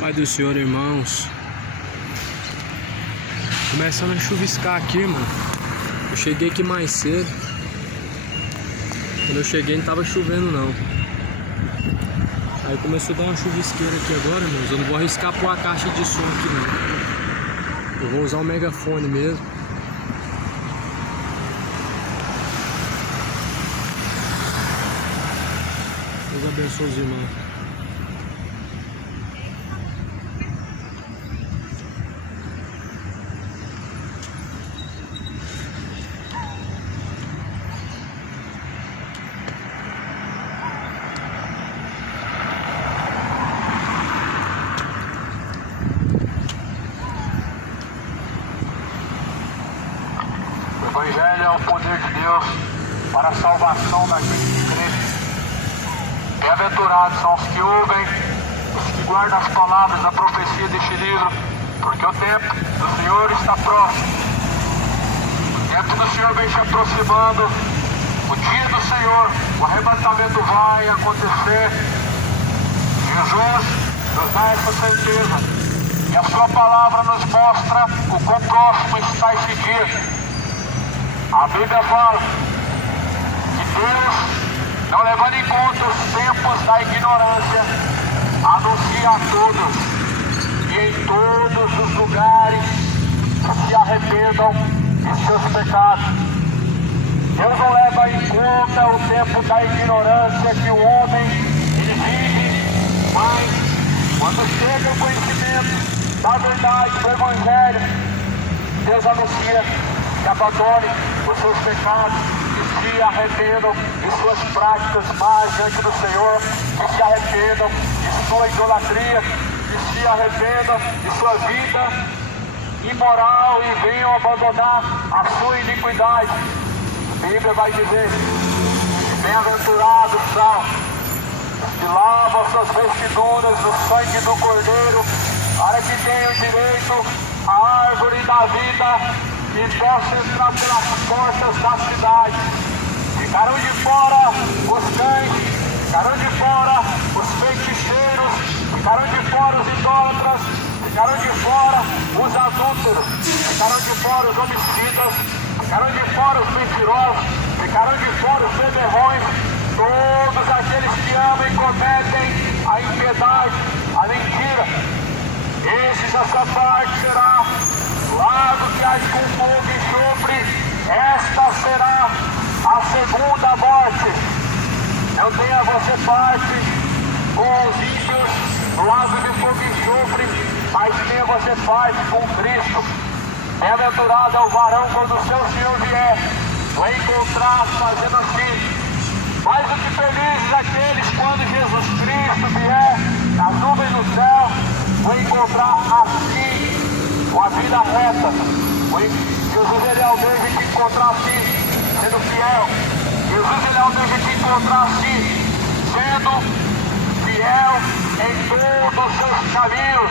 Pai do Senhor, irmãos. Começando a chuviscar aqui, mano. Eu cheguei aqui mais cedo. Quando eu cheguei não tava chovendo não. Aí começou a dar uma chuvisqueira aqui agora, irmãos. Eu não vou arriscar pôr a caixa de som aqui não. Eu vou usar o megafone mesmo. Deus abençoe os irmãos. O Evangelho é o poder de Deus para a salvação daqueles que creem. Bem-aventurados são os que ouvem, os que guardam as palavras da profecia deste livro, porque o tempo do Senhor está próximo. O tempo do Senhor vem se aproximando. O dia do Senhor, o arrebatamento vai acontecer. Jesus nos dá essa certeza. E a sua palavra nos mostra o quão próximo está esse dia. A Bíblia fala que Deus, não levando em conta os tempos da ignorância, anuncia a todos e em todos os lugares que se arrependam de seus pecados. Deus não leva em conta o tempo da ignorância que o homem vive, mas quando chega o conhecimento da verdade do Evangelho, Deus anuncia que abandone os seus pecados, que se arrependam de suas práticas más diante do Senhor, que se arrependam de sua idolatria, que se arrependam de sua vida imoral e venham abandonar a sua iniquidade. A Bíblia vai dizer: bem-aventurados são os que lavam suas vestiduras no sangue do Cordeiro, para que tenham direito à árvore da vida e possam entrar pelas portas da cidade. Ficaram de fora os cães, ficaram de fora os feiticeiros, ficaram de fora os idólatras, ficaram de fora os adúlteros, ficaram de fora os homicidas, ficaram de fora os mentirosos, ficaram de fora os beberrões, todos aqueles que amam e cometem a impiedade, a mentira. Esses, a sua parte será lago que há com fogo e enxofre. Esta será a segunda morte. Não tenha você parte com os ímpios no lago de fogo e enxofre, mas tenha você parte com Cristo. Bem-aventurado é o varão quando o seu Senhor vier, o encontrar fazendo assim. Mais do que felizes aqueles quando Jesus Cristo vier nas nuvens do céu, o encontrar assim, com a vida reta. Jesus, ele almeja te encontrar assim, sendo fiel. Jesus, ele almeja te encontrar assim, sendo fiel em todos os seus caminhos.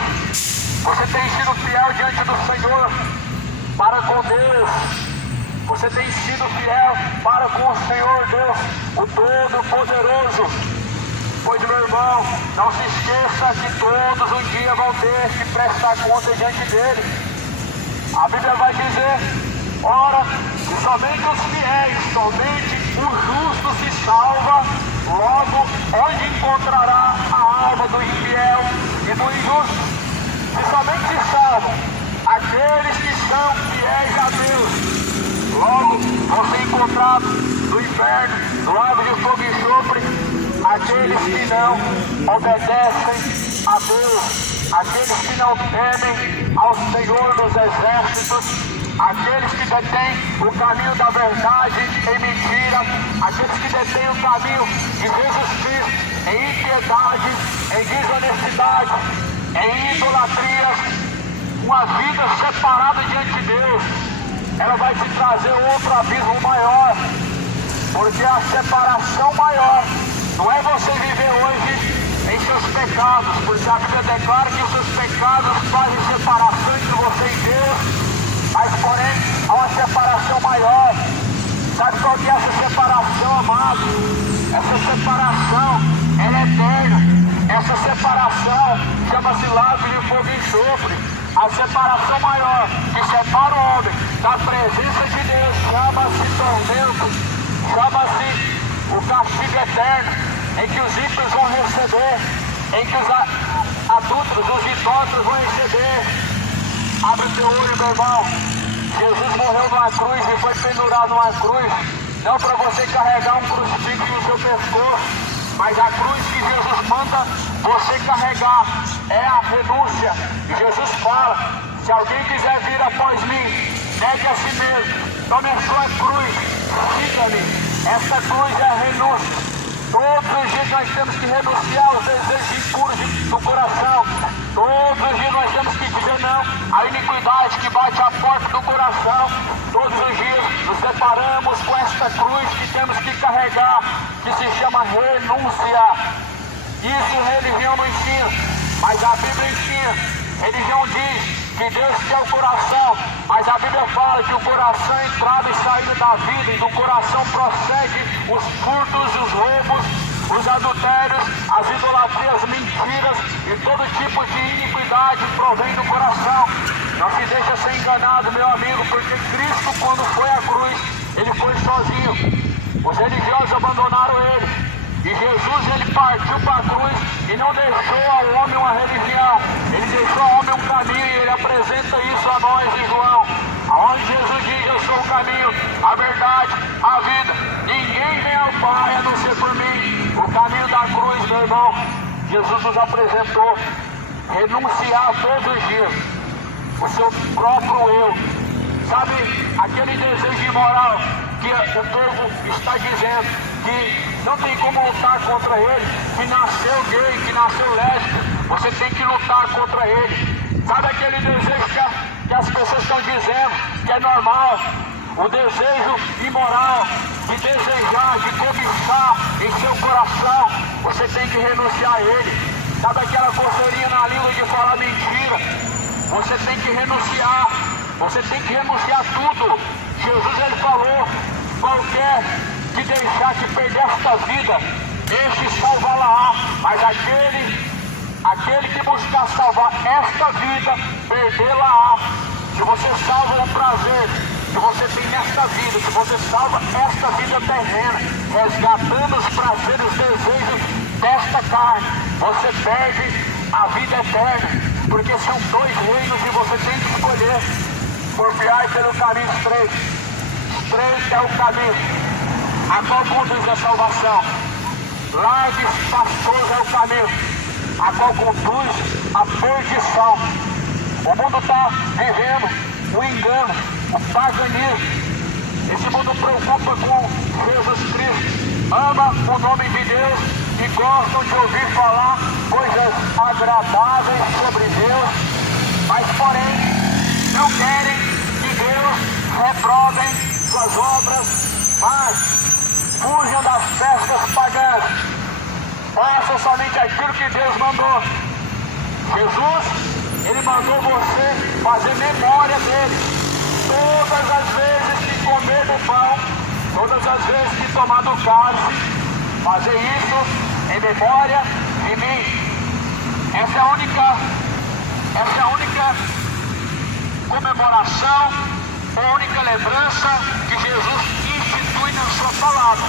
Você tem sido fiel diante do Senhor para com Deus. Você tem sido fiel para com o Senhor Deus, o Todo-Poderoso. Pois, meu irmão, não se esqueça que todos um dia vão ter que prestar conta diante dele. A Bíblia vai dizer: ora, que somente os fiéis, somente o justo se salva, logo onde encontrará a alma do infiel e do injusto? Se somente se salvam aqueles que são fiéis a Deus, logo vão ser encontrados no inferno, no lago de fogo e enxofre, aqueles que não obedecem a Deus, aqueles que não temem ao Senhor dos Exércitos, aqueles que detêm o caminho da verdade em mentira, aqueles que detêm o caminho de Jesus Cristo em impiedade, em desonestidade, em idolatrias. Uma vida separada diante de Deus, ela vai te trazer outro abismo maior, porque a separação maior não é você viver hoje em seus pecados, porque a Bíblia declara que os seus pecados fazem separação entre você e Deus, mas porém há uma separação maior. Sabe qual que é essa separação, amado? Essa separação, ela é eterna. Essa Essa separação chama-se lago de fogo e enxofre. A separação maior que separa o homem da presença de Deus chama-se tormento, chama-se o castigo eterno, em que os ímpios vão receber, em que os adúlteros, os idólatras vão receber. Abre o teu olho, meu irmão. Jesus morreu numa cruz e foi pendurado numa cruz, não para você carregar um crucifixo no seu pescoço, mas a cruz que Jesus manda você carregar é a renúncia. E Jesus fala: se alguém quiser vir após mim, negue a si mesmo, tome a sua cruz, siga-me. Essa cruz é a renúncia. Todos os dias nós temos que renunciar aos desejos impuros do coração. Todos os dias nós temos que dizer não à iniquidade que bate à porta do coração. Todos os dias nos deparamos com esta cruz que temos que carregar, que se chama renúncia. Isso religião não ensina, mas a Bíblia ensina. Religião diz que Deus quer o coração, mas a Bíblia fala que o coração é entrada e saída da vida, e do coração procede os furtos, os roubos, os adultérios, as idolatrias, mentiras e todo tipo de iniquidade provém do coração. Não se deixa ser enganado, meu amigo, porque Cristo, quando foi à cruz, ele foi sozinho. Os religiosos abandonaram ele. E Jesus, ele partiu para a cruz e não deixou ao homem uma religião. Ele deixou ao homem um caminho, e ele apresenta isso a nós em João. Onde Jesus diz: eu sou o caminho, a verdade, a vida. Ninguém vem ao Pai a não ser por mim. O caminho da cruz, meu irmão, Jesus nos apresentou. Renunciar todos os dias o seu próprio eu. Sabe, aquele desejo imoral que o povo está dizendo que não tem como lutar contra ele, que nasceu gay, que nasceu lésbico, você tem que lutar contra ele. Sabe aquele desejo que as pessoas estão dizendo que é normal, o desejo imoral de desejar, de cobiçar em seu coração, você tem que renunciar a ele. Sabe aquela coceirinha na língua de falar mentira, você tem que renunciar. Você tem que renunciar tudo. Jesus, ele falou: qualquer que deixar de perder esta vida, este salvá-la-á. Mas aquele que buscar salvar esta vida, perdê-la-á. Se você salva o prazer que você tem nesta vida, se você salva esta vida terrena, resgatando os prazeres, os desejos desta carne, você perde a vida eterna. Porque são dois reinos e você tem que escolher. Porfiai pelo caminho estreito. Estreito é o caminho a qual conduz a salvação. Largo e espaçoso é o caminho a qual conduz a perdição. O mundo está vivendo o engano, o paganismo. Esse mundo preocupa com Jesus Cristo, ama o nome de Deus e gostam de ouvir falar coisas agradáveis sobre Deus, mas porém não querem que Deus reprovem suas obras, mas fujam das festas pagãs. Faça somente aquilo que Deus mandou. Jesus, ele mandou você fazer memória dele. Todas as vezes que comer do pão, todas as vezes que tomar do cálice, fazer isso em memória de mim. Essa é a única comemoração, a única lembrança que Jesus institui na sua palavra.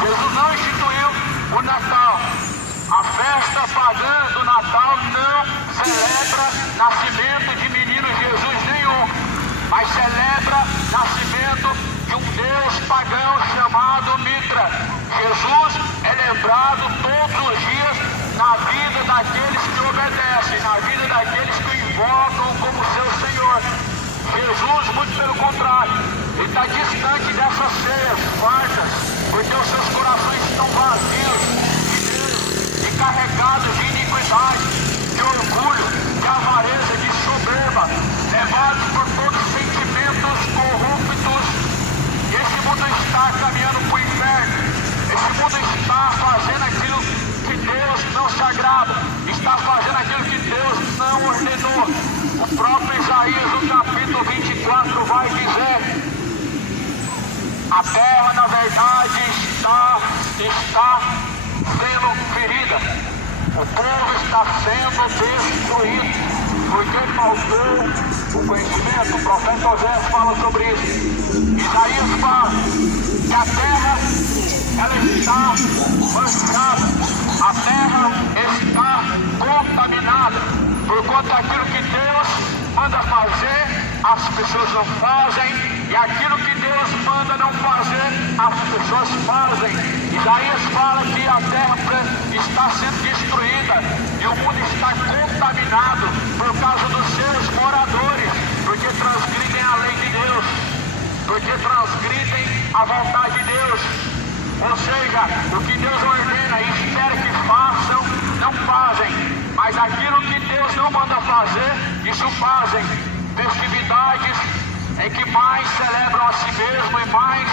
Jesus não instituiu o Natal. A festa pagã do Natal não celebra nascimento de menino Jesus nenhum, mas celebra nascimento de um Deus pagão chamado Mitra. Jesus é lembrado todos os dias na vida daqueles que obedecem, na vida daqueles que o invocam como seu Senhor. Jesus, muito pelo contrário, ele está distante dessas ceias fartas, porque os seus corações estão vazios e carregados de iniquidade, de orgulho, de avareza, de soberba, levados por todos os sentimentos corruptos. Esse mundo está caminhando para o inferno. Esse mundo está fazendo aquilo que Deus não se agrada, está fazendo aquilo que Deus não ordenou. O próprio Isaías, no capítulo 24, vai dizer: a terra, na verdade, está sendo ferida. O povo está sendo destruído porque faltou o conhecimento. O profeta Osés fala sobre isso. Isaías fala que a terra ela está manchada, a terra está contaminada por conta daquilo que Deus manda fazer, as pessoas não fazem, e aquilo que Deus manda não fazer, as pessoas fazem. Isaías fala que a terra está sendo destruída e o mundo está contaminado por causa dos seus moradores, porque transgridem a lei de Deus, porque transgridem a vontade de Deus. Ou seja, o que Deus ordena e espera que façam, não fazem, mas aquilo que Deus não manda fazer, isso fazem. Festividades em que mais celebram a si mesmo e mais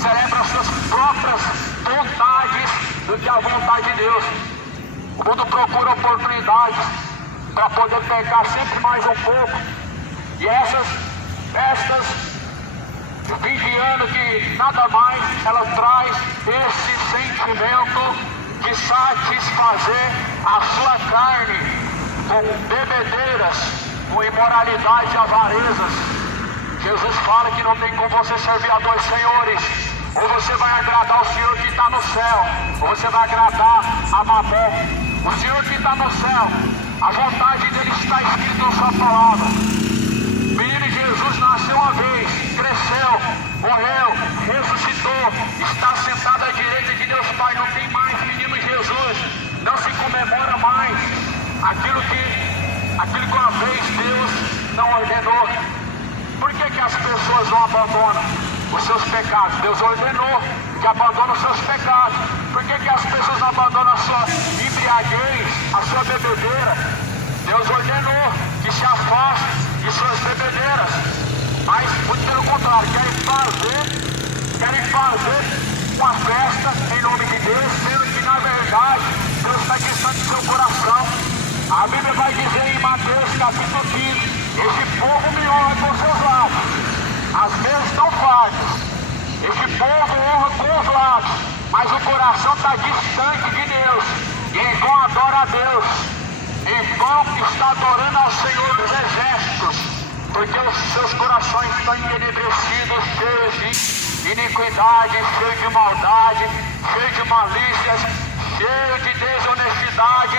celebram as suas próprias vontades do que a vontade de Deus. O mundo procura oportunidades para poder pecar sempre mais um pouco. E essas festas de fim de ano que nada mais ela traz esse sentimento de satisfazer a sua carne com bebedeiras, com imoralidade e avarezas. Jesus fala que não tem como você servir a dois senhores. Ou você vai agradar o Senhor que está no céu, ou você vai agradar a Mamon. O Senhor que está no céu, a vontade dele está escrita na sua palavra. O menino Jesus nasceu uma vez, cresceu, morreu, ressuscitou, está sentado à direita de Deus Pai. Não tem mais menino Jesus, não se comemora mais aquilo que uma vez Deus não ordenou. Por que as pessoas não abandonam os seus pecados? Deus ordenou que abandonem os seus pecados. Por que as pessoas não abandonam a sua embriaguez, a sua bebedeira? Deus ordenou que se afaste de suas bebedeiras. Mas, muito pelo contrário, querem fazer uma festa em nome de Deus, sendo que na verdade Deus está distante do seu coração. A Bíblia vai dizer em Mateus capítulo 15: esse povo me honra com seus lábios, as mesas estão fartas. Esse povo honra com os lábios, mas o coração está distante de Deus. E em vão adora a Deus, em vão está adorando ao Senhor dos Exércitos, porque os seus corações estão entenebrecidos, cheios de iniquidade, cheios de maldade, cheios de malícias, cheios de desonestidade,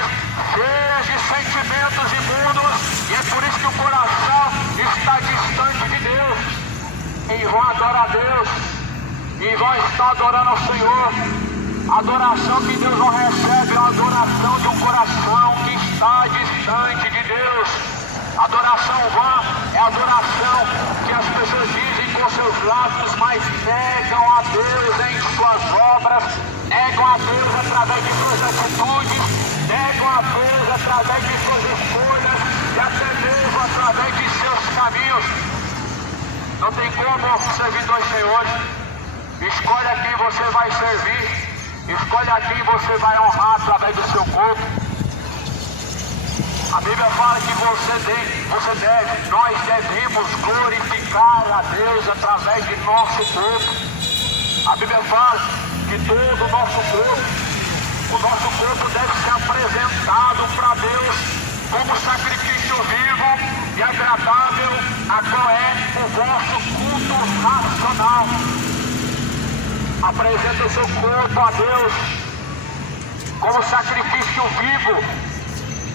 cheios de sentimentos imundos, e é por isso que o coração está distante de Deus. Em vão adora a Deus, em vão está adorando ao Senhor. A adoração que Deus não recebe é a adoração de um coração que está distante de Deus. Adoração vã é a adoração que as pessoas dizem com seus lábios, mas negam a Deus em suas obras, negam a Deus através de suas atitudes, negam a Deus através de suas escolhas e até mesmo através de seus caminhos. Não tem como servir dois senhores. Escolhe a quem você vai servir, escolhe a quem você vai honrar através do seu corpo. A Bíblia fala que nós devemos glorificar a Deus através de nosso corpo. A Bíblia fala que todo o nosso corpo deve ser apresentado para Deus como sacrifício vivo e agradável, a qual é o vosso culto racional. Apresenta o seu corpo a Deus como sacrifício vivo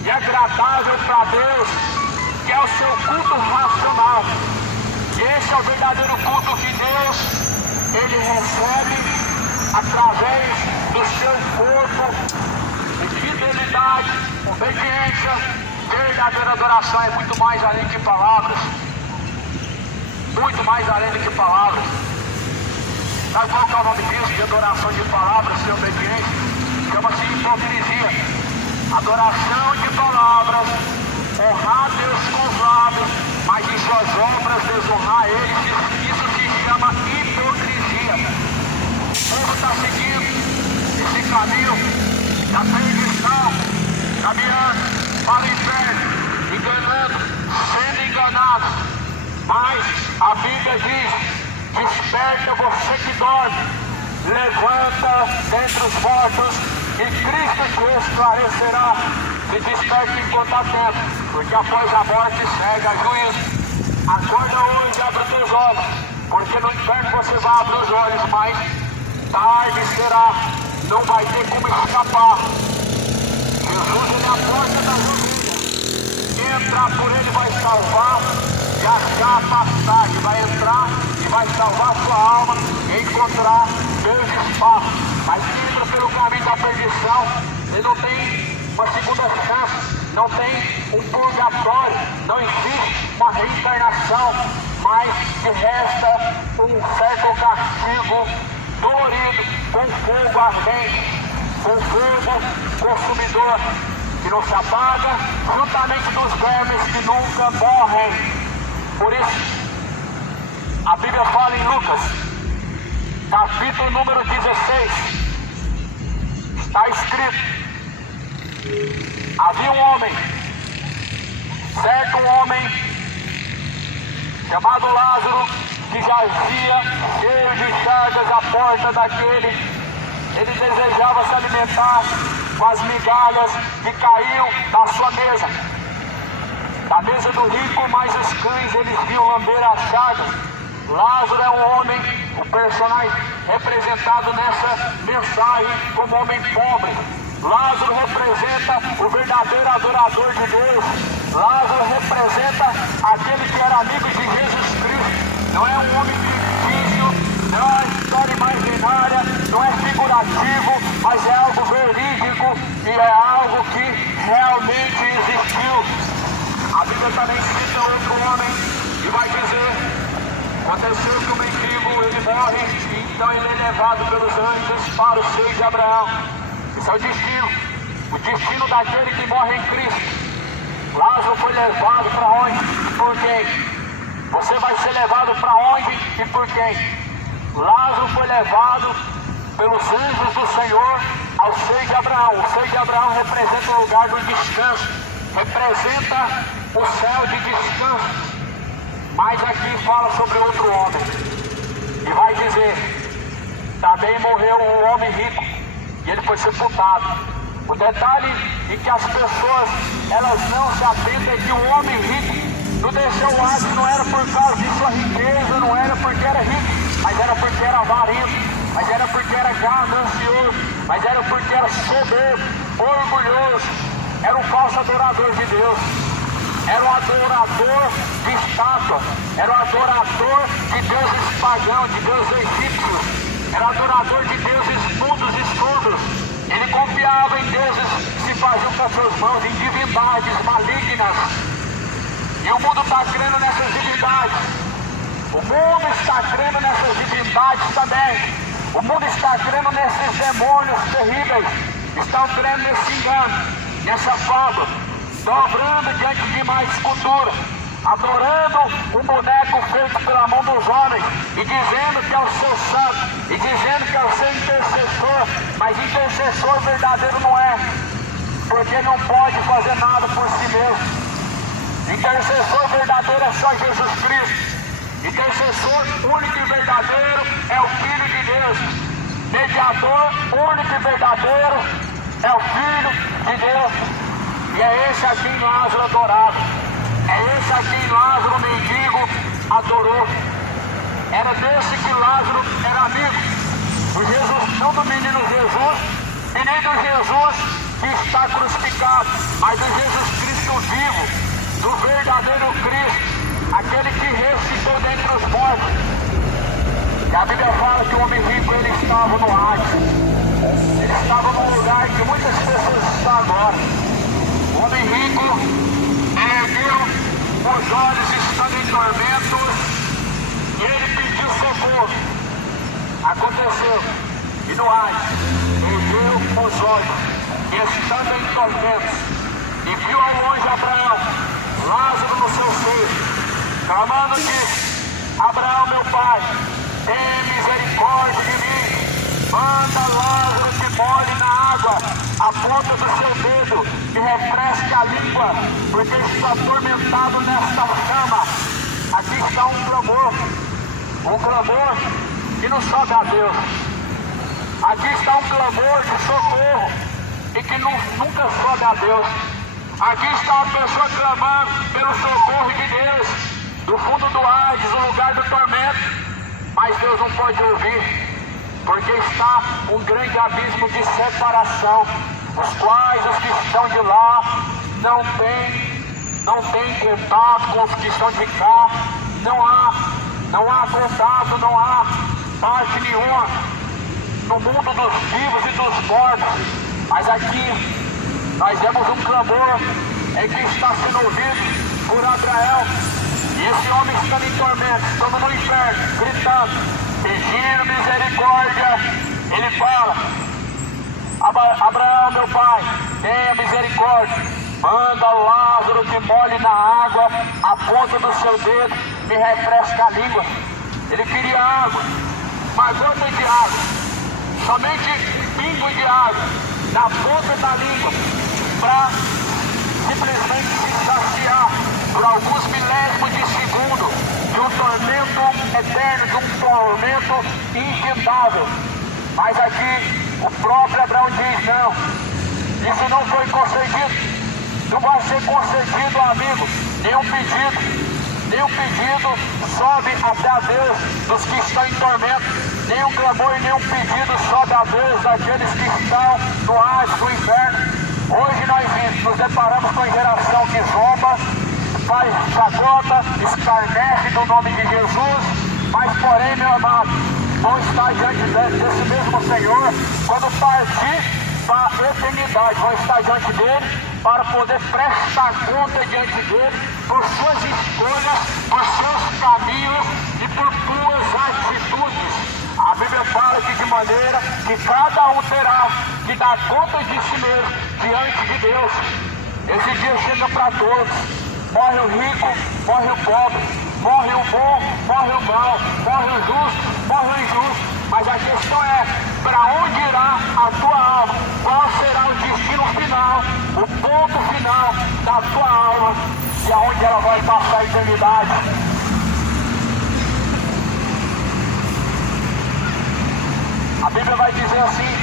e agradável para Deus, que é o seu culto racional. E esse é o verdadeiro culto que Deus, Ele recebe através do seu corpo de fidelidade, obediência. Verdadeira adoração é muito mais além de palavras, muito mais além do que palavras. Sabe qual que é o nome disso? De adoração de palavras sem obediência? Chama-se hipocrisia. Adoração de palavras, honrar Deus com os lábios, mas em suas obras desonrar Ele. Isso se chama hipocrisia. O povo está seguindo esse caminho da perdição, caminhando para o inferno, enganando, sendo enganados. Mas a Bíblia diz: desperta você que dorme, levanta dentre os mortos, e e Cristo te esclarecerá. Se desperte enquanto há tempo, porque após a morte segue a juízo. Acorda hoje e abre os teus olhos, porque no inferno você vai abrir os olhos, mas tarde será, não vai ter como escapar. Jesus, ele é a porta da justiça. Quem entrar por ele vai salvar, e achar a passagem, vai entrar e vai salvar sua alma e encontrar Deus de espaço. Mas quem entra pelo caminho da perdição, ele não tem uma segunda chance, não tem um purgatório, não existe uma reencarnação, mas que resta um certo castigo dolorido, com fogo ardente, com fogo consumidor, que não se apaga, juntamente dos vermes que nunca morrem. Por isso, a Bíblia fala em Lucas, capítulo número 16, está escrito: havia um homem, certo homem, chamado Lázaro, que jazia cheio de chagas à porta daquele. Ele desejava se alimentar com as migalhas que caíam da sua mesa. Da mesa do rico, mas os cães eles vinham lamber as chagas. Lázaro é um homem, o personagem representado nessa mensagem como homem pobre. Lázaro representa o verdadeiro adorador de Deus. Lázaro representa aquele que era amigo de Jesus Cristo. Não é um homem fictício, não é uma história imaginária, não é figurativo, mas é algo verídico e é algo que realmente existiu. A Bíblia também cita outro homem e vai dizer: aconteceu que o mendigo ele morre, e então ele é levado pelos anjos para o seio de Abraão. Esse é o destino daquele que morre em Cristo. Lázaro foi levado para onde e por quem? Você vai ser levado para onde e por quem? Lázaro foi levado pelos anjos do Senhor ao seio de Abraão. O seio de Abraão representa o lugar do descanso, representa o céu de descanso. Mas aqui fala sobre outro homem e vai dizer: também morreu um homem rico e ele foi sepultado. O detalhe é que as pessoas elas não se atentam é que o homem rico não deixou o Hades, não era por causa de sua riqueza, não era porque era rico, mas era porque era avarento, mas era porque era ganancioso, mas era porque era soberbo, orgulhoso, era um falso adorador de Deus. Era um adorador de estátua, era um adorador de deuses pagãos, de deuses egípcios, era um adorador de deuses mudos e surdos. Ele confiava em deuses que se faziam com as suas mãos, em divindades malignas. E o mundo está crendo nessas divindades. O mundo está crendo nessas divindades também. O mundo está crendo nesses demônios terríveis. Estão crendo nesse engano, nessa fábula. Dobrando diante de uma escultura, adorando um boneco feito pela mão dos homens, e dizendo que é o seu santo, e dizendo que é o seu intercessor, mas intercessor verdadeiro não é, porque não pode fazer nada por si mesmo. Intercessor verdadeiro é só Jesus Cristo. Intercessor único e verdadeiro é o Filho de Deus. Mediador único e verdadeiro é o Filho de Deus. E é esse aqui em Lázaro adorado. É esse aqui em Lázaro mendigo adorou. Era desse que Lázaro era amigo. Do Jesus, não do menino Jesus, e nem do Jesus que está crucificado, mas do Jesus Cristo vivo, do verdadeiro Cristo, aquele que ressuscitou dentre os mortos. E a Bíblia fala que o homem rico ele estava no Hades. Ele estava num lugar que muitas pessoas estão agora. O homem rico ergueu os olhos estando em tormentos e ele pediu socorro. Aconteceu. E no Hades, ergueu os olhos e estando em tormentos e viu ao longe Abraão, Lázaro no seu seio, clamando disse: Abraão meu pai, tem misericórdia de mim, manda Lázaro que molhe na água a ponta do seu dedo e refresque a língua, porque estou atormentado nesta chama. Aqui está um clamor que não sobe a Deus. Aqui está um clamor de socorro, e que nunca sobe a Deus. Aqui está uma pessoa clamando pelo socorro de Deus, do fundo do Hades, do lugar do tormento, mas Deus não pode ouvir, porque está um grande abismo de separação, os quais os que estão de lá não têm contato com os que estão de cá, não há contato, não há parte nenhuma no mundo dos vivos e dos mortos. Mas aqui nós vemos um clamor em que está sendo ouvido por Abraão, e esse homem estando em tormento, estando no inferno, gritando, pedindo misericórdia. Ele fala: Abraão, meu pai, tenha misericórdia, manda Lázaro que molhe na água a ponta do seu dedo, me refresca a língua. Ele queria água, mas gota de água, somente pingo de água na ponta da língua, para simplesmente se saciar por alguns milésimos de segundo de um tormento eterno, de um tormento infindável. Mas aqui o próprio Abraão diz: não, isso não foi concedido, não vai ser concedido, amigo. Nenhum pedido sobe até a Deus dos que estão em tormento, nenhum clamor e nenhum pedido sobe a Deus daqueles que estão no Hades do inferno. Hoje nós nos deparamos com a geração que zomba, faz chacota, escarnece do nome de Jesus, mas porém, meu amado, vão estar diante desse mesmo Senhor quando partir para a eternidade, vão estar diante dele para poder prestar conta diante dele por suas escolhas, por seus caminhos e por suas atitudes. A Bíblia fala que de maneira que cada um terá que dar conta de si mesmo diante de Deus. Esse dia chega para todos. Morre o rico, morre o pobre, morre o bom, morre o mau, morre o justo, morre o injusto. Mas a questão é: para onde irá a tua alma? Qual será o destino final, o ponto final da tua alma e aonde ela vai passar a eternidade? A Bíblia vai dizer assim: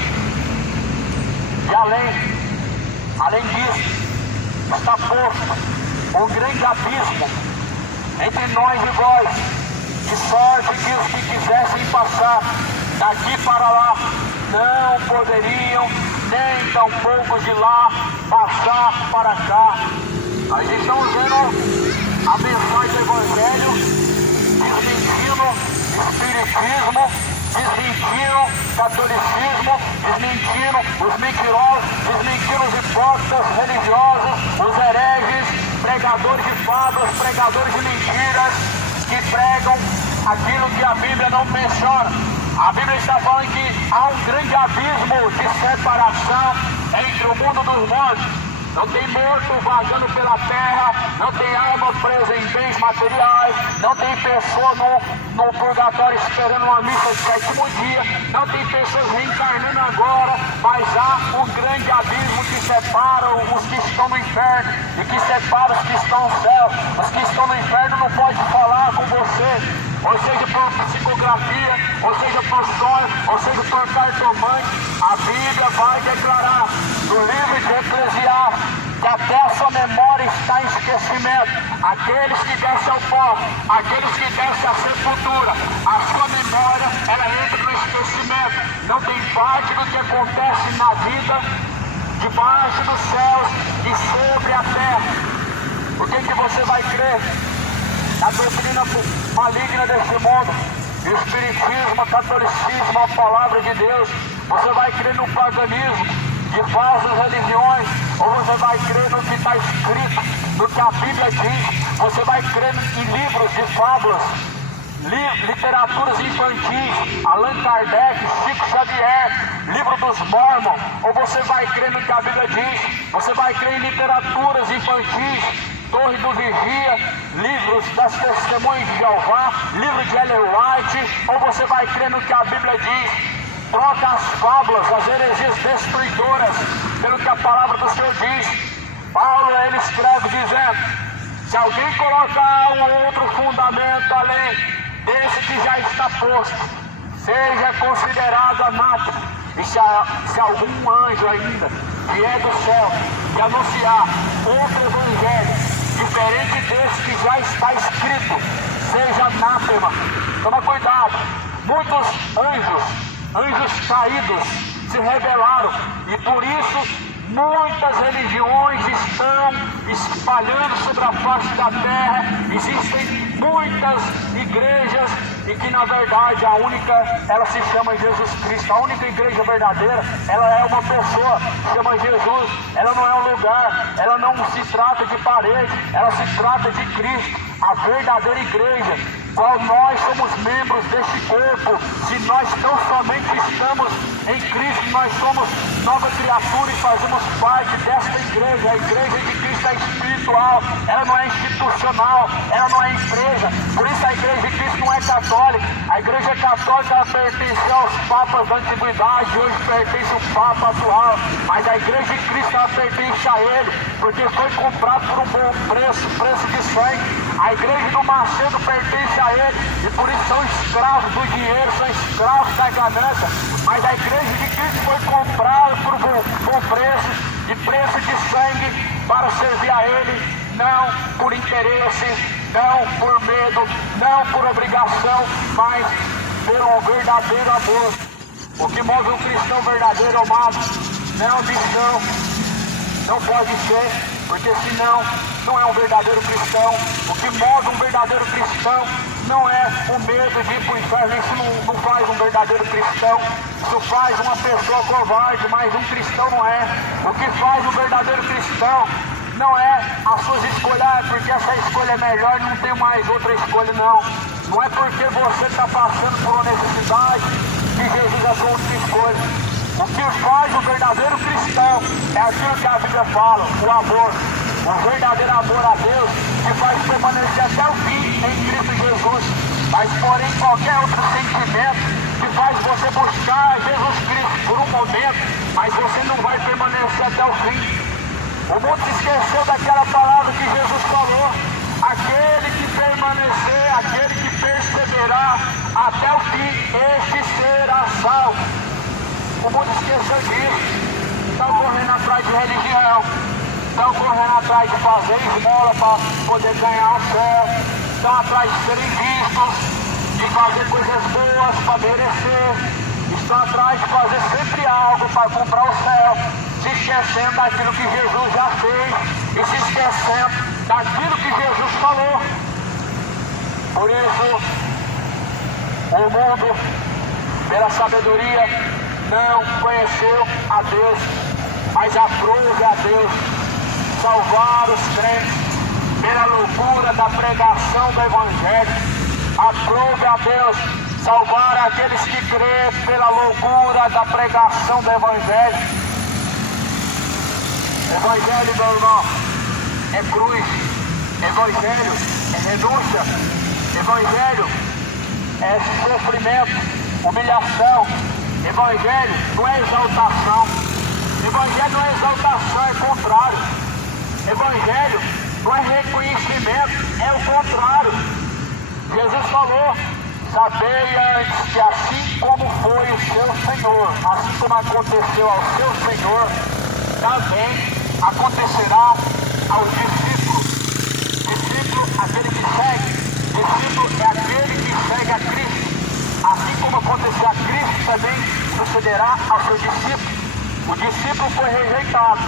e além disso, está posto um grande abismo entre nós e vós, de sorte que os que quisessem passar daqui para lá não poderiam, nem tampouco de lá passar para cá. Nós estamos vendo a mensagem do Evangelho desmentindo espiritismo, desmentindo catolicismo, desmentindo os mentirosos, desmentindo os hipócritas religiosos, os hereges, pregadores de fábulas, pregadores de mentiras, que pregam aquilo que a Bíblia não menciona. A Bíblia está falando que há um grande abismo de separação entre o mundo dos mortos. Não tem morto vagando pela terra, não tem alma presa em bens materiais, não tem pessoa no purgatório esperando uma missa de sétimo dia, não tem pessoas reencarnando agora, mas há um grande abismo que separa os que estão no inferno e que separa os que estão no céu. Os que estão no inferno não podem falar com você, ou seja por psicografia, ou seja por sonho, ou seja por cartomante. A Bíblia vai declarar no livro de Eclesiastes que até a sua memória está em esquecimento. Aqueles que descem ao pó, aqueles que descem à sepultura, a sua memória ela entra no esquecimento. Não tem parte do que acontece na vida debaixo dos céus e sobre a terra. O que você vai crer? A doutrina maligna desse mundo, o espiritismo, o catolicismo, a palavra de Deus. Você vai crer no paganismo, de falsas religiões, ou você vai crer no que está escrito, no que a Bíblia diz? Você vai crer em livros de fábulas, literaturas infantis, Allan Kardec, Chico Xavier, livro dos Mormons? Ou você vai crer no que a Bíblia diz? Você vai crer em literaturas infantis, Torre do Vigia, livros das Testemunhas de Jeová, livro de Ellen White? Ou você vai crer no que a Bíblia diz? Troca as fábulas, as heresias destruidoras, pelo que a palavra do Senhor diz. Paulo, ele escreve dizendo: se alguém colocar um outro fundamento além desse que já está posto, seja considerado anátema. E se algum anjo ainda vier do céu e anunciar outro evangelho, diferente desse que já está escrito, seja anátema. Toma cuidado, muitos anjos caídos se rebelaram e por isso muitas religiões estão espalhando sobre a face da terra. Existem muitas igrejas e que na verdade a única, ela se chama Jesus Cristo. A única igreja verdadeira, ela é uma pessoa, se chama Jesus. Ela não é um lugar, ela não se trata de parede, ela se trata de Cristo, a verdadeira igreja, qual nós somos membros deste corpo. Se nós tão somente estamos em Cristo, nós somos nova criatura e fazemos parte desta igreja. A igreja de Cristo é espiritual, ela não é institucional, ela não é empresa. Por isso a igreja de Cristo não é católica. A igreja católica, ela pertence aos papas da antiguidade, hoje pertence ao papa atual, mas a igreja de Cristo, ela pertence a ele, porque foi comprado por um bom preço de sangue. A igreja do Macedo pertence a ele e por isso são escravos do dinheiro, são escravos da ganância. Mas a igreja de Cristo foi comprada por bom preço, de preço de sangue, para servir a ele, não por interesse, não por medo, não por obrigação, mas pelo verdadeiro amor. O que move um cristão verdadeiro, amado, não é ambição, não pode ser, porque senão não é um verdadeiro cristão. O que move um verdadeiro cristão não é o medo de ir para o inferno. Isso não faz um verdadeiro cristão. Isso faz uma pessoa covarde, mas um cristão não é. O que faz um verdadeiro cristão não é as suas escolhas, porque essa escolha é melhor e não tem mais outra escolha, não. Não é porque você está passando por uma necessidade que Jesus é a sua única escolha. O que faz um verdadeiro cristão é aquilo que a Bíblia fala, o amor. O verdadeiro amor a Deus que faz permanecer até o fim em Cristo Jesus. Mas porém qualquer outro sentimento que faz você buscar Jesus Cristo por um momento, mas você não vai permanecer até o fim. O mundo se esqueceu daquela palavra que Jesus falou: aquele que permanecer, aquele que perseverar até o fim, este será salvo. O mundo esqueceu disso. Estão correndo atrás de religião, estão correndo atrás de fazer esmola para poder ganhar o céu, estão atrás de serem vistos, de fazer coisas boas para merecer, estão atrás de fazer sempre algo para comprar o céu, se esquecendo daquilo que Jesus já fez e se esquecendo daquilo que Jesus falou. Por isso, o mundo, pela sabedoria, não conheceu a Deus, mas aprove a Deus salvar os crentes pela loucura da pregação do Evangelho. Aprove a Deus salvar aqueles que crêem pela loucura da pregação do Evangelho. Evangelho, meu irmão, é cruz. Evangelho é renúncia. Evangelho é sofrimento, humilhação. Evangelho não é exaltação. Evangelho não é exaltação, é o contrário. Evangelho não é reconhecimento, é o contrário. Jesus falou: sabei antes que assim como foi o seu Senhor, assim como aconteceu ao seu Senhor, também acontecerá aos discípulos. Discípulo, aquele que segue. Discípulo é aquele que segue a Cristo. Assim como aconteceu a Cristo, também sucederá ao seu discípulo. O discípulo foi rejeitado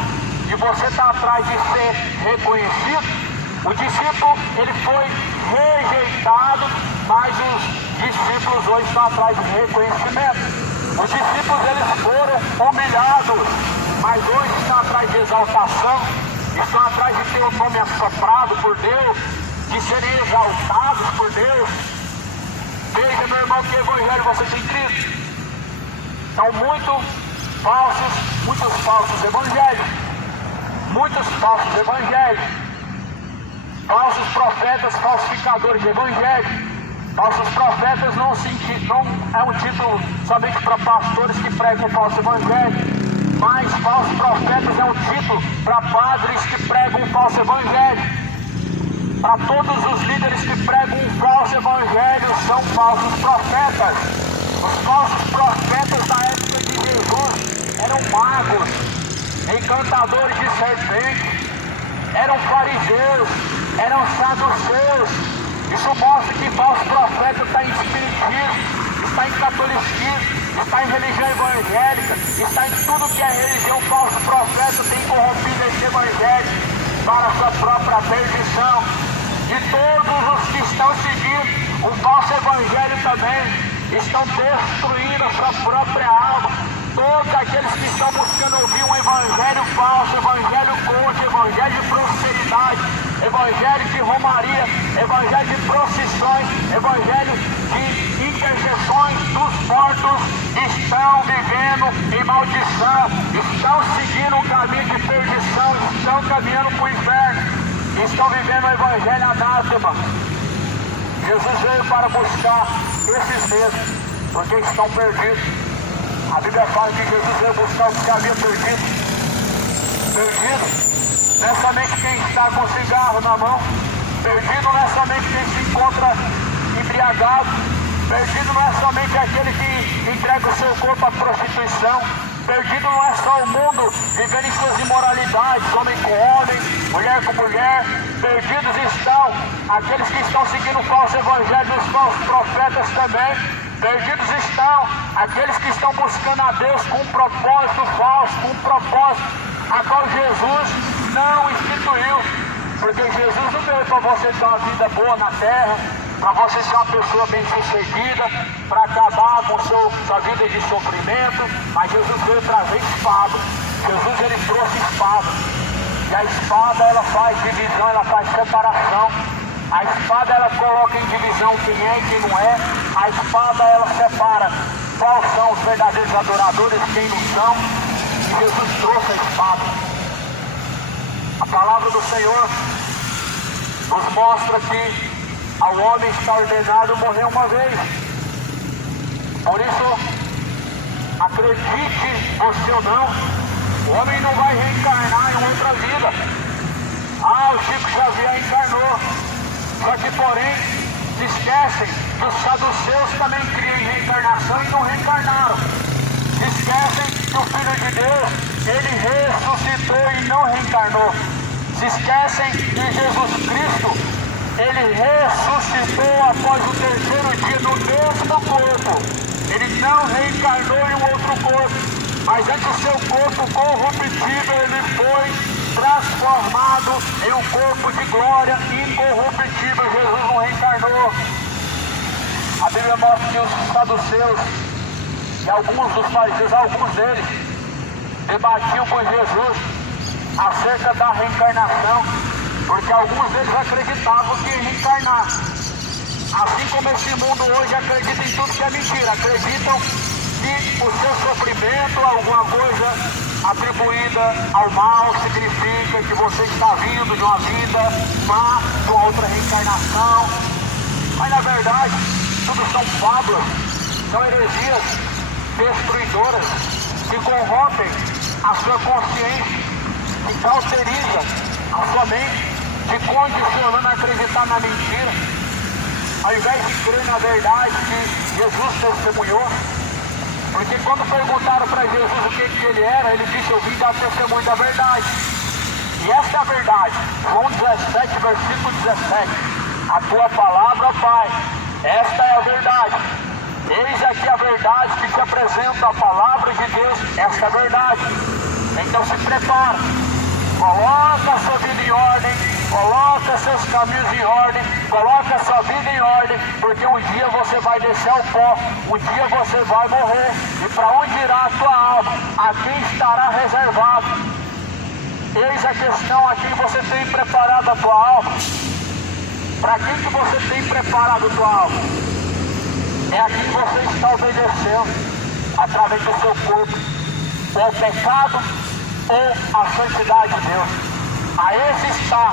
e você está atrás de ser reconhecido. O discípulo, ele foi rejeitado, mas os discípulos hoje estão atrás de reconhecimento. Os discípulos, eles foram humilhados, mas hoje estão atrás de exaltação, estão atrás de ter o nome assoprado por Deus, de serem exaltados por Deus. Veja, meu irmão, que evangelho você tem crido. São muitos falsos evangelhos. Muitos falsos evangelhos. Falsos profetas, falsificadores de evangelho. Falsos profetas não é um título somente para pastores que pregam falso evangelho, mas falsos profetas é um título para padres que pregam falso evangelho. Para todos os líderes que pregam um falso evangelho são falsos profetas. Os falsos profetas da época de Jesus eram magos, encantadores de serpente, eram fariseus, eram saduceus. Isso mostra que falso profeta está em espiritismo, está em catolicismo, está em religião evangélica, está em tudo que é religião. Falso profeta tem corrompido esse evangelho para a sua própria perdição. E todos os que estão seguindo o falso evangelho também estão destruindo a sua própria alma. Todos aqueles que estão buscando ouvir um evangelho falso, evangelho coach, evangelho de prosperidade, evangelho de romaria, evangelho de procissões, evangelho de intercessões dos mortos, estão vivendo em maldição, estão seguindo um caminho de perdição, estão caminhando para o inferno, estão vivendo o evangelho anátema. Jesus veio para buscar esses mesmos, porque estão perdidos. A Bíblia fala que Jesus veio buscar os que havia perdido. Perdido não é somente quem está com cigarro na mão. Perdido não é somente quem se encontra embriagado. Perdido não é somente aquele que entrega o seu corpo à prostituição. Perdido não é só o mundo vivendo em suas imoralidades, homem com homem, mulher com mulher. Perdidos estão aqueles que estão seguindo o falso evangelho dos falsos profetas também. Perdidos estão aqueles que estão buscando a Deus com um propósito falso, com um propósito a qual Jesus não instituiu. Porque Jesus não veio para você ter uma vida boa na terra, para você ser uma pessoa bem sucedida, para acabar com sua vida de sofrimento, mas Jesus veio trazer espada. Jesus ele trouxe espada. E a espada ela faz divisão, ela faz separação. A espada ela coloca em divisão quem é e quem não é. A espada ela separa quais são os verdadeiros adoradores, quem não são. E Jesus trouxe a espada. A palavra do Senhor nos mostra que ao homem está ordenado morrer uma vez. Por isso, acredite você ou não, o homem não vai reencarnar em outra vida. Ah, o Chico Xavier encarnou. Só que, porém, se esquecem que os saduceus também criam reencarnação e não reencarnaram. Se esquecem que o Filho de Deus, ele ressuscitou e não reencarnou. Se esquecem que Jesus Cristo, ele ressuscitou após o terceiro dia no mesmo corpo. Ele não reencarnou em um outro corpo, mas antes do seu corpo corruptível, ele foi transformado em um corpo de glória incorruptível. Jesus não reencarnou. A Bíblia mostra que os saduceus e alguns dos fariseus, alguns deles, debatiam com Jesus acerca da reencarnação, porque alguns deles acreditavam que ia reencarnar. Assim como esse mundo hoje acredita em tudo que é mentira, acreditam que o seu sofrimento, alguma coisa atribuída ao mal, significa que você está vindo de uma vida má, de uma outra reencarnação. Mas na verdade, tudo são fábulas, são heresias destruidoras que corrompem a sua consciência, que cauteriza a sua mente, te condicionando a acreditar na mentira, ao invés de crer na verdade que Jesus testemunhou. Porque quando perguntaram para Jesus o que ele era, ele disse: eu vim dar testemunho da verdade. E essa é a verdade. João 17, versículo 17. A tua palavra, Pai, esta é a verdade. Eis aqui a verdade que te apresenta, a palavra de Deus, esta é a verdade. Então se prepara, coloca a sua vida em ordem, coloca seus caminhos em ordem, coloca a sua vida em ordem, porque um dia você vai descer ao pó, um dia você vai morrer, e para onde irá a tua alma? A quem estará reservado? Eis a questão: a quem você tem preparado a tua alma? Para quem que você tem preparado a tua alma? É a quem você está obedecendo através do seu corpo, ou o pecado ou a santidade de Deus. A esse está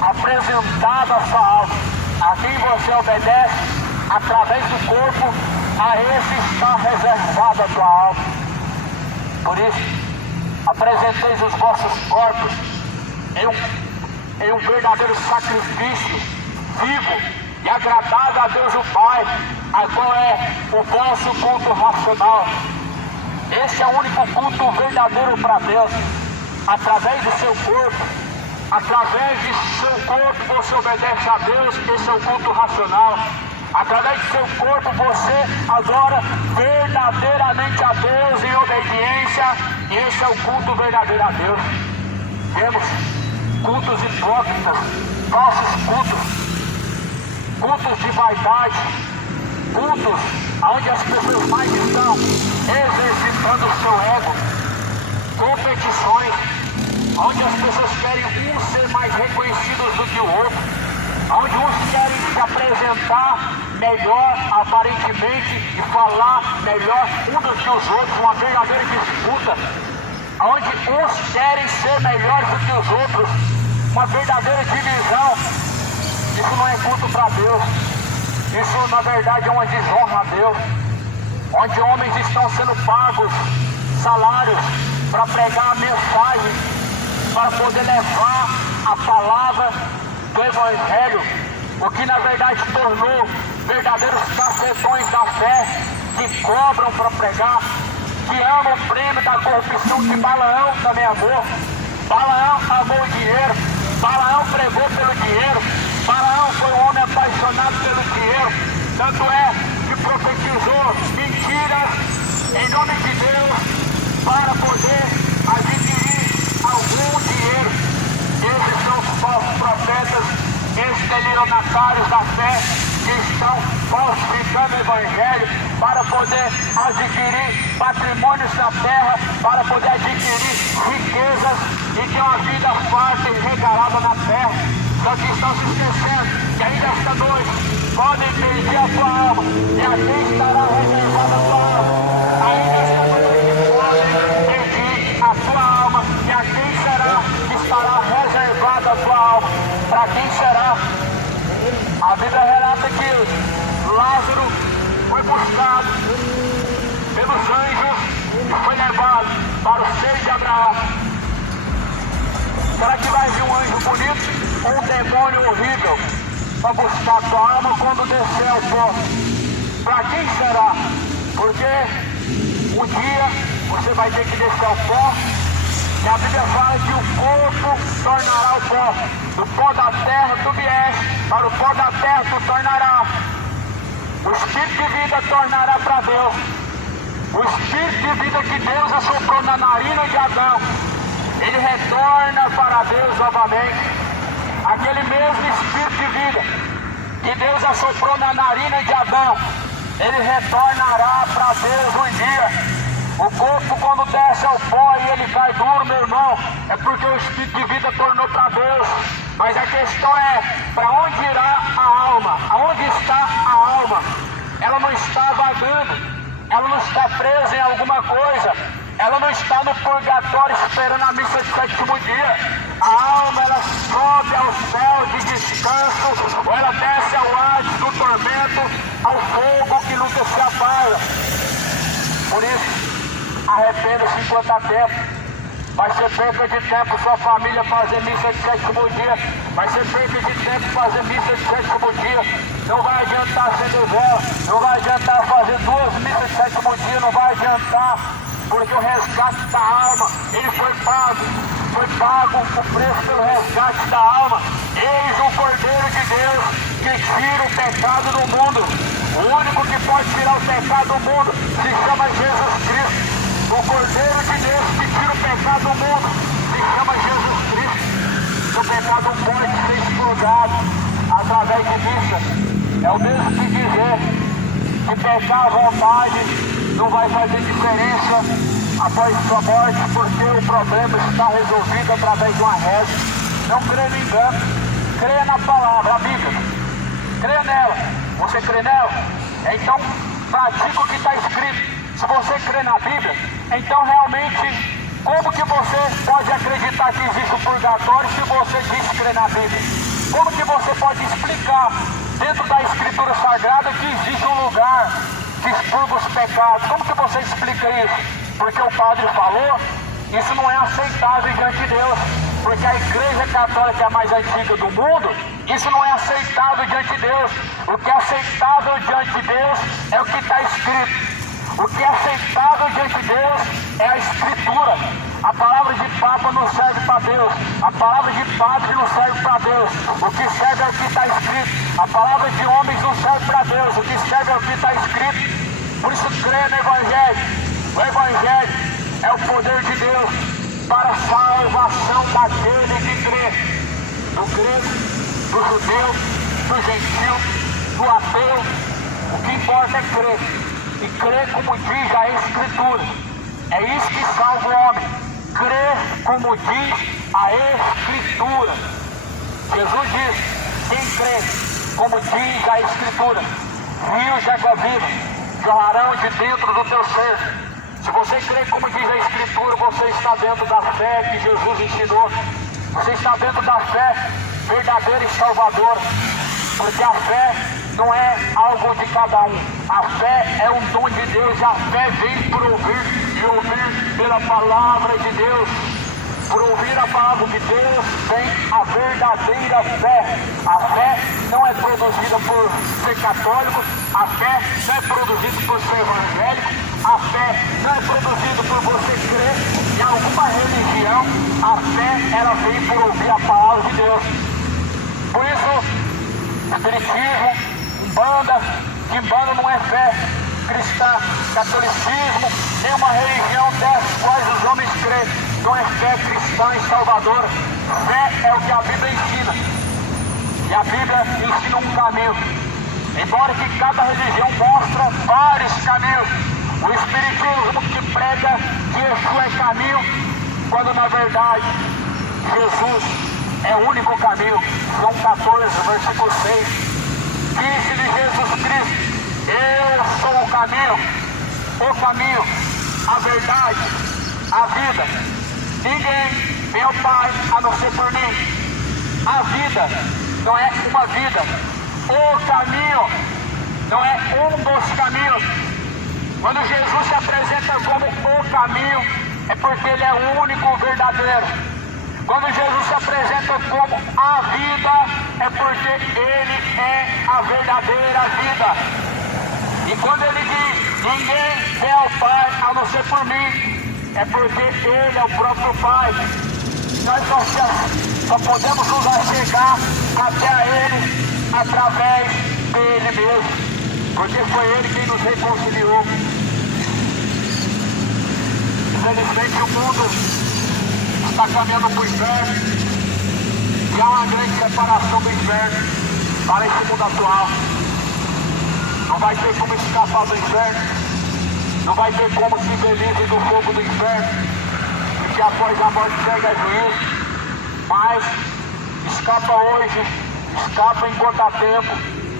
apresentada a sua alma. A quem você obedece através do corpo, a esse está reservada a tua alma. Por isso, apresenteis os vossos corpos em um verdadeiro sacrifício vivo e agradável a Deus o Pai, a qual é o vosso culto racional. Esse é o único culto verdadeiro para Deus. através do seu corpo, através de seu corpo você obedece a Deus, esse é o culto racional. Através do seu corpo você adora verdadeiramente a Deus em obediência, e esse é o culto verdadeiro a Deus. Temos cultos hipócritas, falsos cultos de vaidade, cultos onde as pessoas mais estão exercitando o seu ego, competições, onde as pessoas querem uns ser mais reconhecidos do que o outro, onde uns querem se apresentar melhor aparentemente e falar melhor um do que os outros, uma verdadeira disputa, onde uns querem ser melhores do que os outros, uma verdadeira divisão. Isso não é culto para Deus, isso na verdade é uma desonra a Deus, onde homens estão sendo pagos salários para pregar a mensagem, para poder levar a palavra do Evangelho, o que na verdade tornou verdadeiros cafetões da fé, que cobram para pregar, que amam o prêmio da corrupção, que Balaão também amou. Balaão amou o dinheiro, Balaão pregou pelo dinheiro, Balaão foi um homem apaixonado pelo dinheiro, tanto é que profetizou mentiras em nome de Deus para poder adquirir algum dinheiro. Esses são os falsos profetas, estelionatários da fé, que estão falsificando o Evangelho para poder adquirir patrimônios na terra, para poder adquirir riquezas e ter uma vida farta e regalada na terra. Só que estão se esquecendo que ainda esta noite podem perder a tua alma, e a quem estará reservada a tua alma. Ainda esta noite podem perder a tua alma, e a quem será que estará reservada a tua alma? Para quem será? A Bíblia relata que Lázaro foi buscado pelos anjos e foi levado para o seio de Abraão. Será que vai vir um anjo bonito ou um demônio horrível para buscar a tua alma quando descer ao pó? Para quem será? Porque um dia você vai ter que descer ao pó, e a Bíblia fala que o corpo tornará o pó. Do pó da terra tu vieste, para o pó da terra tu tornará. O Espírito de vida tornará para Deus. O Espírito de vida que Deus assoprou na narina de Adão, ele retorna para Deus novamente. Aquele mesmo Espírito de vida que Deus assoprou na narina de Adão, ele retornará para Deus um dia. O corpo, quando desce ao pó e ele cai duro, meu irmão, é porque o Espírito de vida tornou para Deus. Mas a questão é, para onde irá a alma? Aonde está a alma? Ela não está vagando, ela não está presa em alguma coisa, ela não está no purgatório esperando a missa de sétimo dia. A alma, ela sobe ao céu de descanso, ou ela desce ao Hades do tormento, ao fogo que nunca se apaga. Por isso, arrependa-se enquanto há tempo. Vai ser perca de tempo sua família fazer missa de sétimo dia. Vai ser perca de tempo fazer missa de sétimo dia. Não vai adiantar acender vela, não vai adiantar fazer 2 missas de sétimo dia, não vai adiantar, porque o resgate da alma, ele foi pago o preço pelo resgate da alma. Eis o Cordeiro de Deus que tira o pecado do mundo. O único que pode tirar o pecado do mundo se chama Jesus Cristo. O Cordeiro de Deus que tira o pecado do mundo se chama Jesus Cristo. O pecado pode ser expurgado através de missa. É o mesmo que dizer que pecar à vontade não vai fazer diferença após sua morte, porque o problema está resolvido através de uma reza. Não creia no engano, creia na palavra, a Bíblia. Creia nela. Você crê nela? Então pratica o que está escrito. Se você crê na Bíblia, então realmente, como que você pode acreditar que existe o purgatório se você diz que crê na Bíblia? Como que você pode explicar dentro da Escritura Sagrada que existe um lugar que expurga os pecados? Como que você explica isso? Porque o padre falou? Isso não é aceitável diante de Deus. Porque a Igreja Católica é a mais antiga do mundo, isso não é aceitável diante de Deus. O que é aceitável diante de Deus é o que está escrito. O que é aceitável diante de Deus é a Escritura. A palavra de papa não serve para Deus. A palavra de padre não serve para Deus. O que serve é o que está escrito. A palavra de homens não serve para Deus. O que serve é o que está escrito. Por isso crê no Evangelho. O Evangelho é o poder de Deus para a salvação daquele que crê. Do grego, do judeu, do gentil, do ateu. O que importa é crer. E crer como diz a Escritura. É isso que salva o homem. Crer como diz a Escritura. Jesus diz: quem crê como diz a Escritura, rios de água viva jorrarão de dentro do teu ser. Se você crê como diz a Escritura, você está dentro da fé que Jesus ensinou. Você está dentro da fé verdadeira e salvadora. Porque a fé não é algo de cada um. A fé é um dom de Deus. E a fé vem por ouvir e ouvir pela palavra de Deus. Por ouvir a palavra de Deus vem a verdadeira fé. A fé não é produzida por ser católico. A fé não é produzida por ser evangélico. A fé não é produzida por você crer em alguma religião. A fé, ela vem por ouvir a palavra de Deus. Por isso, espiritismo, umbanda, quimbanda não é fé cristã. Catolicismo, nenhuma religião dessas quais os homens creem, não é fé cristã e salvadora. Fé é o que a Bíblia ensina. E a Bíblia ensina um caminho. Embora que cada religião mostra vários caminhos. O espiritismo que prega que Yeshua é caminho, quando na verdade Jesus é o único caminho. João 14, versículo 6. Disse-lhe Jesus Cristo: eu sou o caminho, a verdade, a vida. Ninguém vem ao Pai a não ser por mim. A vida não é uma vida. O caminho não é um dos caminhos. Quando Jesus se apresenta como o caminho, é porque Ele é o único verdadeiro. Quando Jesus se apresenta como a vida, é porque Ele é a verdadeira vida. E quando Ele diz: ninguém vem ao Pai a não ser por mim, é porque Ele é o próprio Pai. Nós só podemos nos achegar até a Ele através dele mesmo, porque foi Ele quem nos reconciliou. Infelizmente o mundo está caminhando para o inferno, e há uma grande separação do inferno para esse mundo atual. Não vai ter como escapar do inferno, não vai ter como se ver livre do fogo do inferno, porque após a morte chega juízo. Mas escapa hoje, escapa enquanto há tempo,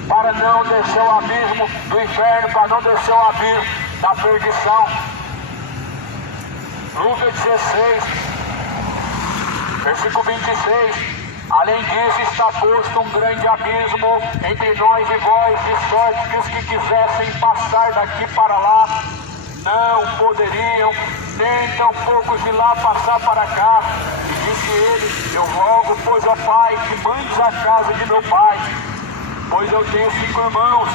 para não descer o abismo do inferno, para não descer o abismo da perdição. Lucas 16, versículo 26. Além disso, está posto um grande abismo entre nós e vós, de sorte que os que quisessem passar daqui para lá não poderiam, nem tampouco de lá passar para cá. E disse ele: eu rogo, pois, ó Pai, que mandes a casa de meu pai, pois eu tenho 5 irmãos,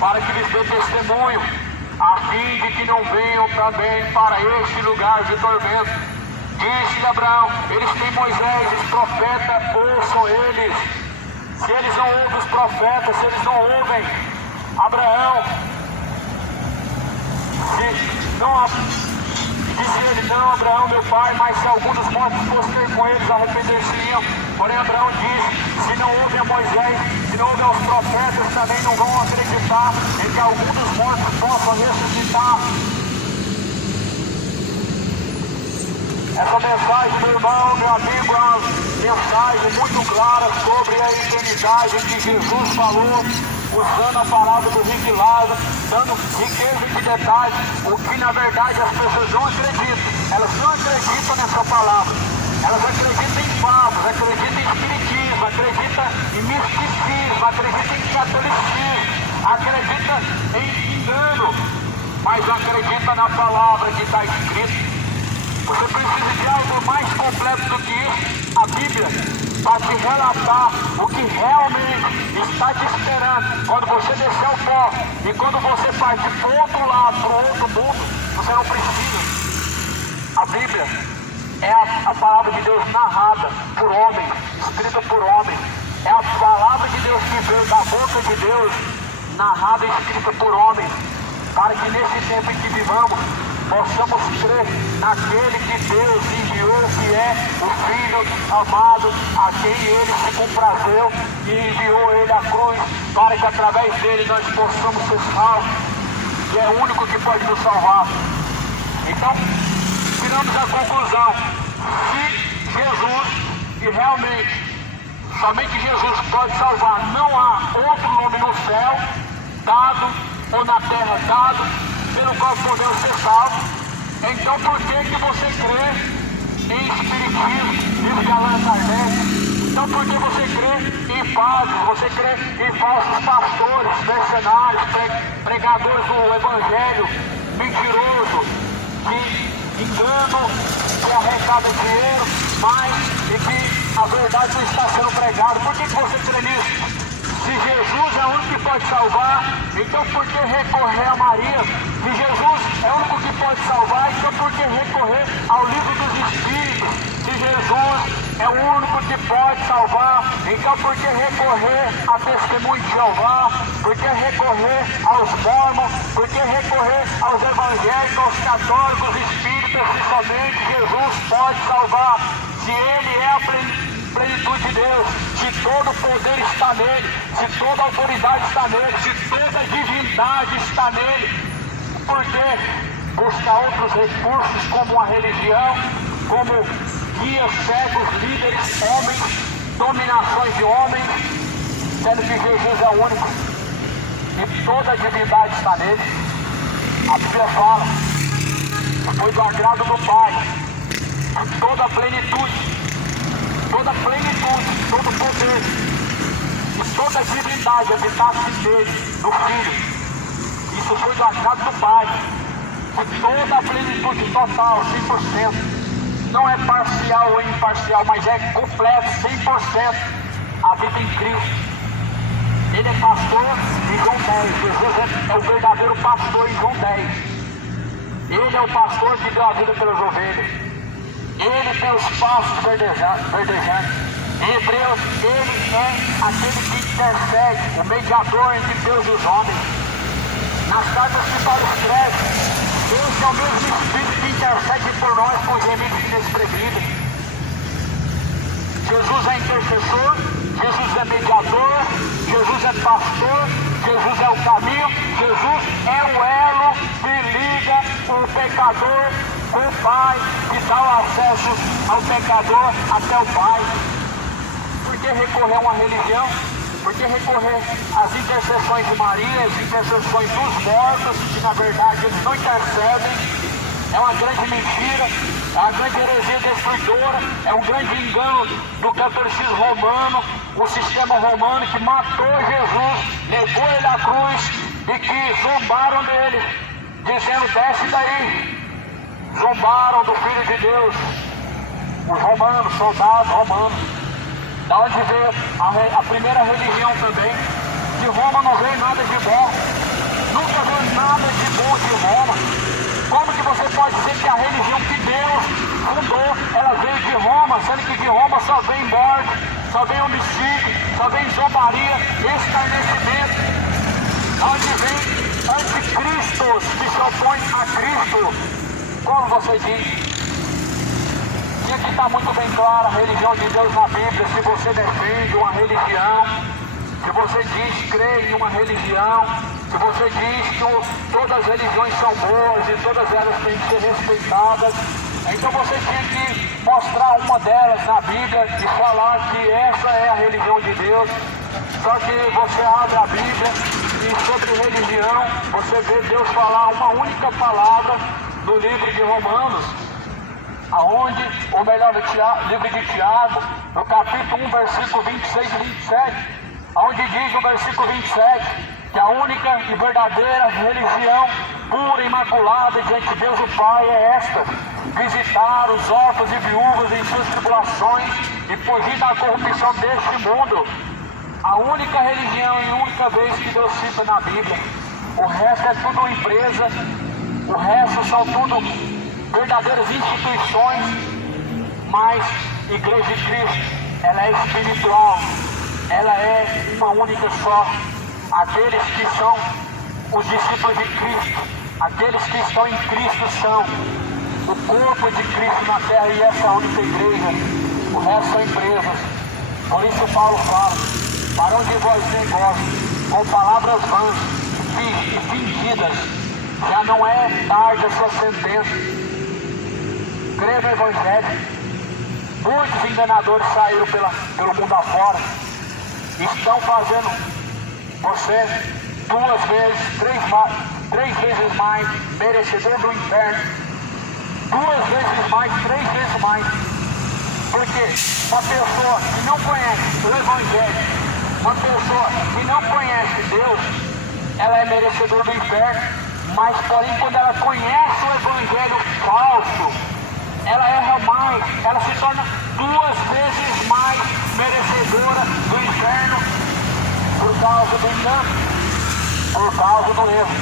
para que lhes dê testemunho, a fim de que não venham também para este lugar de tormento. Disse-lhe Abraão: eles têm Moisés, os profetas, ouçam eles. Se eles não ouvem os profetas, se eles não ouvem Abraão, disse ele: não, Abraão, meu pai, mas se algum dos mortos fosse ter com eles, arrepender-se-iam. Porém Abraão disse: se não ouvem a Moisés, se não ouvem aos profetas, também não vão acreditar em que algum dos mortos possa ressuscitar. Essa mensagem, meu irmão, meu amigo, é uma mensagem muito clara sobre a eternidade que Jesus falou, usando a palavra do rico e Lázaro, dando riqueza de detalhes, o que na verdade as pessoas não acreditam. Elas não acreditam nessa palavra. Elas acreditam em favos, acreditam em espiritismo, acreditam em misticismo, acreditam em catolicismo, acreditam em engano, mas acreditam na palavra que está escrita. Você precisa de algo mais completo do que isso, a Bíblia, para te relatar o que realmente está te esperando quando você descer ao pó e quando você partir para o outro lado, para o outro mundo. Você não precisa. A Bíblia é a palavra de Deus narrada por homens, escrita por homens. É a palavra de Deus que veio da boca de Deus, narrada e escrita por homens, para que nesse tempo em que vivamos, possamos crer naquele que Deus enviou, que é o Filho amado, a quem Ele se comprazeu e enviou Ele à cruz, para que através dele nós possamos ser salvos, que é o único que pode nos salvar. Então, tiramos a conclusão: se Jesus, e realmente, somente Jesus pode salvar, não há outro nome no céu dado, ou na terra dado, pelo qual podemos ser salvos. Então por que você crê em espiritismo, livro de Allan Kardec? Então por que você crê em padres, você crê em falsos pastores, mercenários, pregadores do evangelho mentiroso, que enganam, que arrecadam dinheiro, mas e que a verdade não está sendo pregada? Por que você crê nisso? Se Jesus é o único que pode salvar, então por que recorrer a Maria? Se Jesus é o único que pode salvar, então por que recorrer ao livro dos Espíritos? Se Jesus é o único que pode salvar, então por que recorrer a testemunho de Jeová? Por que recorrer aos mormons? Por que recorrer aos evangélicos, aos católicos, espíritas, se somente Jesus pode salvar? Se Ele é a plenitude de Deus, se todo o poder está nele, se toda a autoridade está nele, se toda a divindade está nele, por que buscar outros recursos como a religião, como guias, cegos, líderes, homens, dominações de homens, sendo que Jesus é o único e toda a divindade está nele? A Bíblia fala: foi do agrado do Pai toda a plenitude, todo poder e toda a divindade habitasse nele, no Filho. Isso foi do agrado do Pai, de toda a plenitude total, 100%. Não é parcial ou imparcial, mas é completo, 100%. A vida em Cristo. Ele é pastor em João 10. Jesus é o verdadeiro pastor em João 10. Ele é o pastor que deu a vida pelas ovelhas. Ele tem os passos verdejantes. Em Hebreus, ele é aquele que intercede, o mediador entre Deus e os homens. Nas cartas que Paulo escreve, esse é o mesmo Espírito que intercede por nós com gemidos inexprimíveis. Jesus é intercessor, Jesus é mediador, Jesus é pastor, Jesus é o caminho, Jesus é o elo que liga o pecador com o Pai, que dá o acesso ao pecador até o Pai. Por que recorrer a uma religião? Por que recorrer às intercessões de Maria, às intercessões dos mortos, que na verdade eles não intercedem? É uma grande mentira, é uma grande heresia destruidora, é um grande engano do catolicismo romano, o sistema romano que matou Jesus, levou ele à cruz e que zombaram dele, dizendo: desce daí. Zombaram do Filho de Deus, os romanos, soldados romanos. Da onde veio a primeira religião também. De Roma não veio nada de bom. Nunca veio nada de bom de Roma. Como que você pode dizer que a religião que Deus fundou, ela veio de Roma, sendo que de Roma só vem morte, só vem homicídio, só vem zombaria, escarnecimento. Da onde vem anticristos que se opõem a Cristo. Como você diz? Tinha que estar muito bem clara a religião de Deus na Bíblia. Se você defende uma religião, se você diz crer em uma religião, se você diz que todas as religiões são boas e todas elas têm que ser respeitadas, então você tinha que mostrar uma delas na Bíblia e falar que essa é a religião de Deus. Só que você abre a Bíblia e sobre religião você vê Deus falar uma única palavra no livro de Romanos, aonde, ou melhor, no livro de Tiago, no capítulo 1, versículo 26 e 27, aonde diz no versículo 27 que a única e verdadeira religião pura e imaculada diante de Deus o Pai é esta: visitar os órfãos e viúvas em suas tribulações e fugir da corrupção deste mundo. A única religião e única vez que Deus cita na Bíblia. O resto é tudo empresa, o resto são tudo verdadeiras instituições Mas Igreja de Cristo, ela é espiritual, ela é uma única só. Aqueles que são os discípulos de Cristo, aqueles que estão em Cristo são o corpo de Cristo na terra, e essa única igreja. O resto são empresas. Por isso Paulo fala: para onde vós negócios, com palavras vãs e fingidas, já não é tarde a sua sentença. Crê no Evangelho. Muitos enganadores saíram pelo mundo afora. Estão fazendo você 2 vezes, 3 vezes mais merecedor do inferno. 2 vezes mais, 3 vezes mais. Porque uma pessoa que não conhece o Evangelho, uma pessoa que não conhece Deus, ela é merecedora do inferno. Mas porém, quando ela conhece o Evangelho falso, ela erra mais, ela se torna 2 vezes mais merecedora do inferno, por causa do engano, por causa do erro.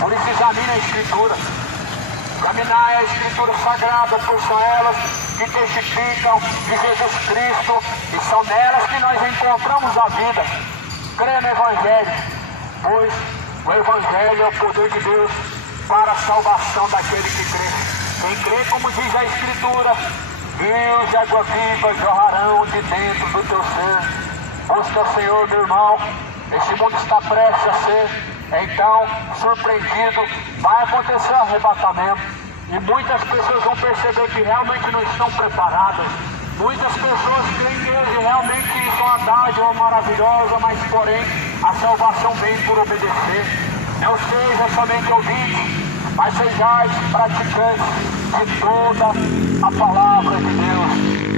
Por isso examine a Escritura. Examinar a Escritura Sagrada, pois são elas que testificam de Jesus Cristo, e são nelas que nós encontramos a vida. Crê no Evangelho, pois o Evangelho é o poder de Deus para a salvação daquele que crê. Quem crê, como diz a Escritura, rios de água viva jorrarão de dentro do teu ser. Busca, Senhor, meu irmão, esse mundo está prestes a ser, então, surpreendido. Vai acontecer o arrebatamento, e muitas pessoas vão perceber que realmente não estão preparadas. Muitas pessoas creem em Deus e realmente isso é uma dádiva maravilhosa, mas porém a salvação vem por obedecer. Não seja somente ouvinte, mas sejais praticantes de toda a palavra de Deus.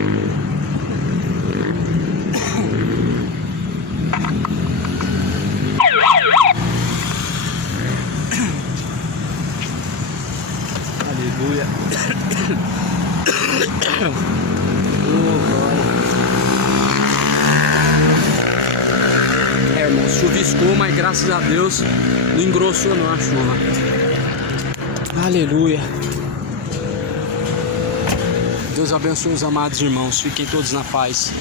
Aleluia. Oh, glória. Irmão, chuviscou, mas graças a Deus não engrossou não a chuva. Aleluia. Deus abençoe os amados irmãos. Fiquem todos na paz.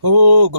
Oh, glória.